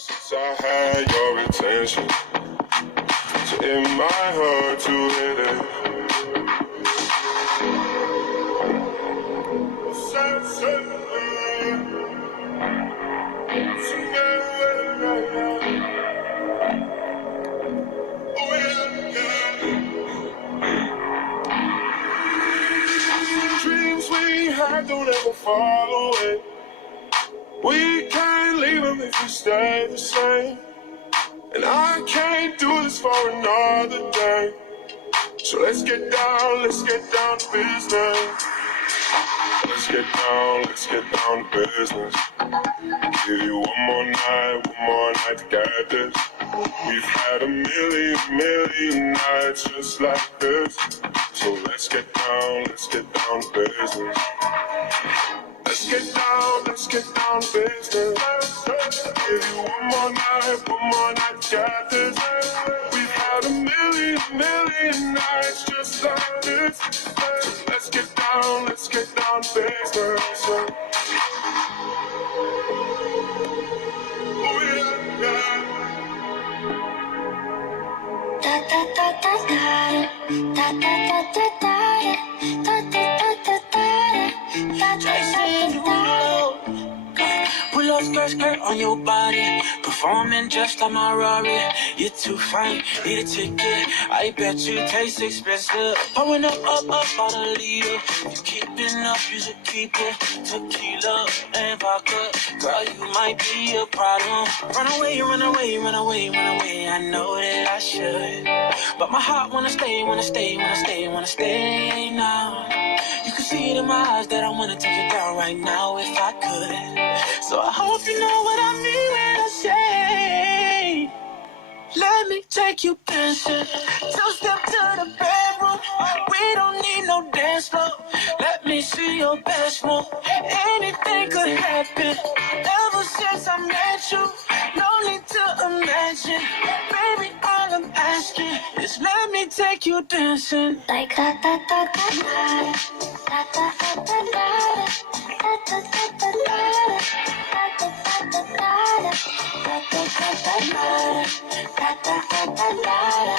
since I had your attention. So it might hurt to hit it. Had fall away. We can't leave them if we stay the same. And I can't do this for another day. So let's get down, let's get down to business. Let's get down, let's get down to business. Give you one more night, one more night to get this. We've had a million, million nights just like this. So let's get down, let's get down to business. Let's get down, let's get down to business. Give you one more night, one more night to get this. We've had a million, million nights just like this. Skirt, skirt on your body. Performing just like my Rari. You're too fine, need a ticket. I bet you taste expensive. Pouring up, up, up on a leader. You keeping up, you should keep it. Tequila and vodka. Girl, you might be a problem. Run away, run away, run away, run away. I know that I should. But my heart wanna stay, wanna stay, wanna stay, wanna stay now. You can see it in my eyes that I wanna take it down right now if I could. So I hope you know what I mean when I say, let me take you dancing. Two step to the bedroom. We don't need no dance floor. Let me see your best move. Anything could happen. Ever since I met you, no need to imagine. Baby, all I'm asking is let me take you dancing. Like da da da da da da da da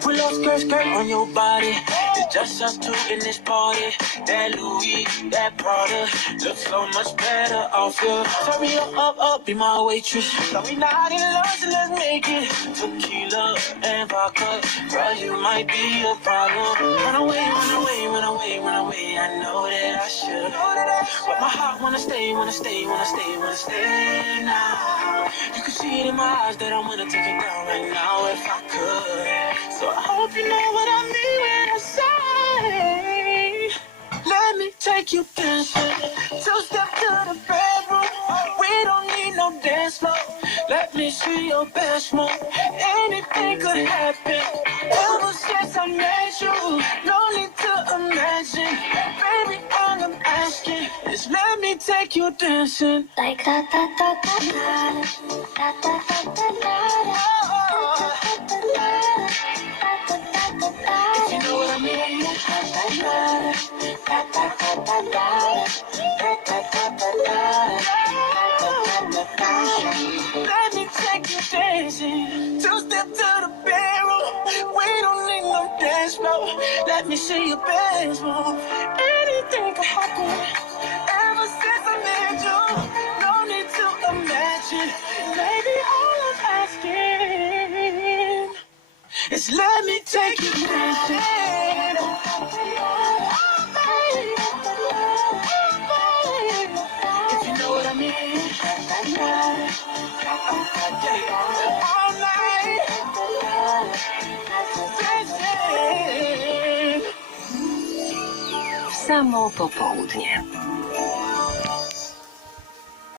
Pull up skirt, skirt on your body. It's just us two in this party. That Louis, that Prada, looks so much better off you. Turn me up, up, up, be my waitress. Tell me not in love, so let's make it. Tequila and vodka, girl, you might be a problem. Run away, run away, run away, run away. I know that I should. But my heart wanna stay, wanna stay, wanna stay, wanna stay now. You can see it in my eyes that I'm gonna take it down right now if I could. So I hope you know what I mean when I say, let me take you dancing. Two step to the bedroom. We don't need no dance floor. Let me see your best move. Anything could happen. Ever since I met you, no need to imagine. Baby, all I'm asking is let me take you dancing. Like da da da da da da da da da da If Let me take you dancing. Two step to the barrel. We don't need no dance floor. Let me see your best move. Anything can happen. Ever since I met you, no need to imagine. Maybe all I'm asking is let me take you dancing. Samo popołudnie.